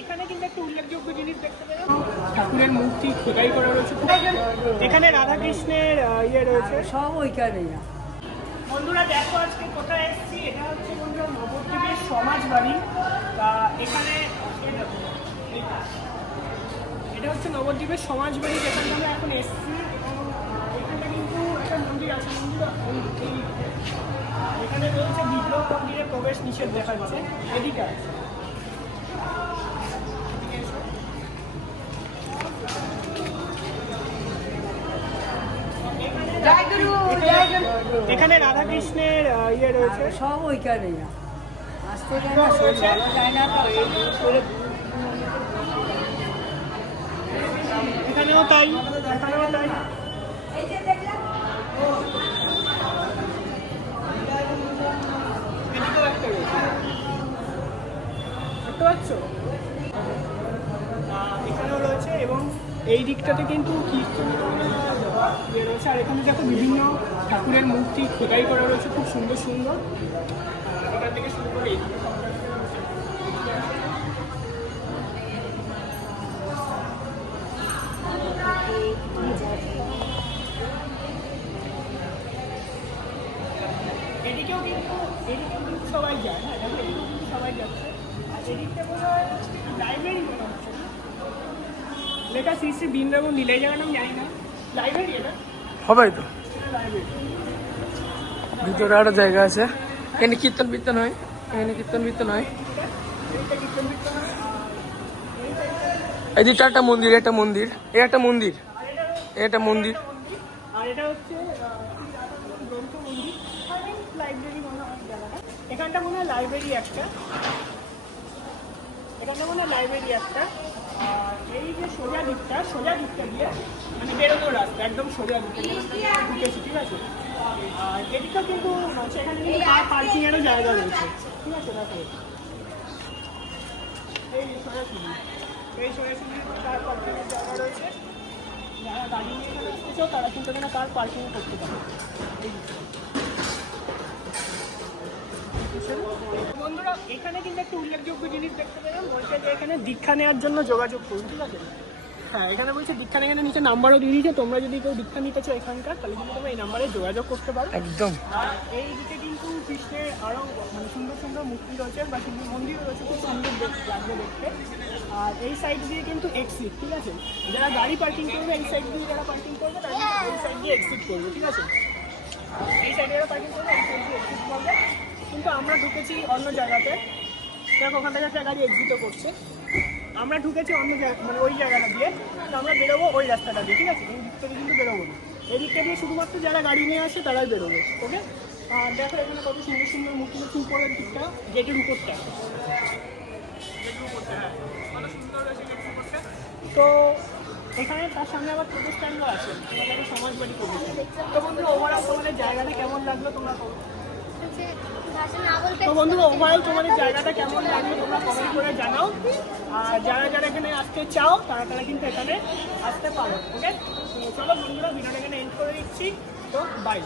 এখানে কিন্তু একটা উল্লেখযোগ্য জিনিস দেখতে পেলাম। ঠাকুরের মূর্তি খোদাই করা রয়েছে। এখানে রাধাকৃষ্ণের ইয়ে রয়েছে। সব ওইখানে না বন্ধুরা দেখো আজকে কোথায় এসেছি? এটা হচ্ছে বন্ধুরা নবদ্বীপের সমাজ বাড়ি। তা এখানে। এটা হচ্ছে নবদ্বীপের সমাজ বাড়ি যেখানে আমরা এখন এসেছি। এখানে কিন্তু একটা মন্দির আছে মন্দির এখানে রয়েছে বিগ্রহ মন্দিরে প্রবেশ নিষেধ দেখা যাচ্ছে এদিকে আছে এদিকে এসো। এখানে- এখানে রাধাকৃষ্ণের ইয়ে রয়েছে? সব ওইখানে আসতে যায় না শরীর যায় না এখানেও তাই? এখানেও তাই? এখানেও রয়েছে এবং এই দিকটাতে কিন্তু কীর্তন ইয়ে রয়েছে। আর এখানে দেখো বিভিন্ন ঠাকুরের মূর্তি খোদাই করা রয়েছে, খুব সুন্দর সুন্দর। এখান থেকে শুরু করে। এদিকেও কিন্তু এদিকেও কিন্তু সবাই যায় হ্যাঁ দেখো সবাই যাচ্ছে। আর এদিকটা মনে হয় লাইব্রেরি লেখা শ্রী শ্রী বৃন্দাবন নীল এই জায়গার নাম জানি না। লাইব্রেরি এটা হবে তো। ভিতরে আরও জায়গা আছে। এখানে কীর্তন বীর্তন হয় এখানে কীর্তন বীর্তন হয়। হয়। এই দিকটা একটা মন্দির একটা মন্দির এই একটা মন্দির এই একটা মন্দির। আর এটা হচ্ছে লাইব্রেরি মনে হয় এখানটা মনে হয় লাইব্রেরি একটা। এখানটা মনে হয় লাইব্রেরি একটা। এই যে সোজা দিকটা সোজা দিকটা দিয়ে মানে বেরোনোর রাস্তা, একদম সোজা দিকটা ঢুকেছি ঠিক আছে? আর এদিকেও কিন্তু এখানে কিন্তু কার পার্কিং এরও জায়গা রয়েছে। ঠিক আছে দেখো এই সোজাসুজি এই সোজাসুজি কার পার্কিং এর জায়গা রয়েছে। যারা গাড়ি নিয়ে এখানে এসেছ, তারা কিন্তু এখানে কার পার্কিং করতে পারে। এই এখানে কিন্তু একটা উল্লেখযোগ্য জিনিস দেখতে পেলাম বলছে যে এখানে দীক্ষা নেওয়ার জন্য যোগাযোগ করুন। ঠিক আছে? হ্যাঁ এখানে বলছে দীক্ষা এখানে নিচে নাম্বারও দিয়ে দিয়েছে। তোমরা যদি কেউ দীক্ষা নিতে চাও এখানকার তাহলে কিন্তু তোমরা এই নাম্বারে যোগাযোগ করতে পারো। একদম। আর এই দিকে কিন্তু কৃষ্ণের আরও মানে সুন্দর সুন্দর মূর্তি রয়েছে বা সুন্দর মন্দির রয়েছে খুব সুন্দর লাগবে দেখতে। আর এই সাইড দিয়ে কিন্তু এক্সিট ঠিক আছে? যারা গাড়ি পার্কিং করবে এই সাইড দিয়ে যারা পার্কিং করবে তারা কিন্তু এই সাইড দিয়ে এক্সিট করবে ঠিক আছে? এই সাইডে যারা পার্কিং করবে এই সাইড দিয়ে এক্সিট করবে। কিন্তু আমরা ঢুকেছি অন্য জায়গাতে। দেখো, ওখান থেকে একটা গাড়ি এক্সিটও করছে। আমরা ঢুকেছি অন্য জায়গা মানে ওই জায়গাটা দিয়ে। তো আমরা বেরোবো ওই রাস্তাটা দিয়ে, ঠিক আছে? এই দিক থেকে কিন্তু বেরোবো না। এই দিকটা দিয়ে শুধুমাত্র যারা গাড়ি নিয়ে আসে, তারাই বেরোবে, ওকে? আর দেখো, এখানে কত সুন্দর সুন্দর মূর্তি হচ্ছে উপরের দিকটা, গেটের উপরটা। তো এখানে তার সামনে আবার স্ট্যান্ডও আছে তোমাদের সমাজবাড়ি স্ট্যান্ড তো বন্ধুরা ওভারঅল তোমাদের জায়গাটা কেমন লাগল তোমরা তো বন্ধুরা ওভারঅল তোমাদের জায়গাটা কেমন লাগল তোমরা কমেন্ট করে জানাও। আর যারা যারা এখানে আসতে চাও, তারা তারা কিন্তু এখানে আসতে পারো ওকে তো চলো বন্ধুরা, ভিডিওটা এখানে এন্ড করে দিচ্ছি। তো বাই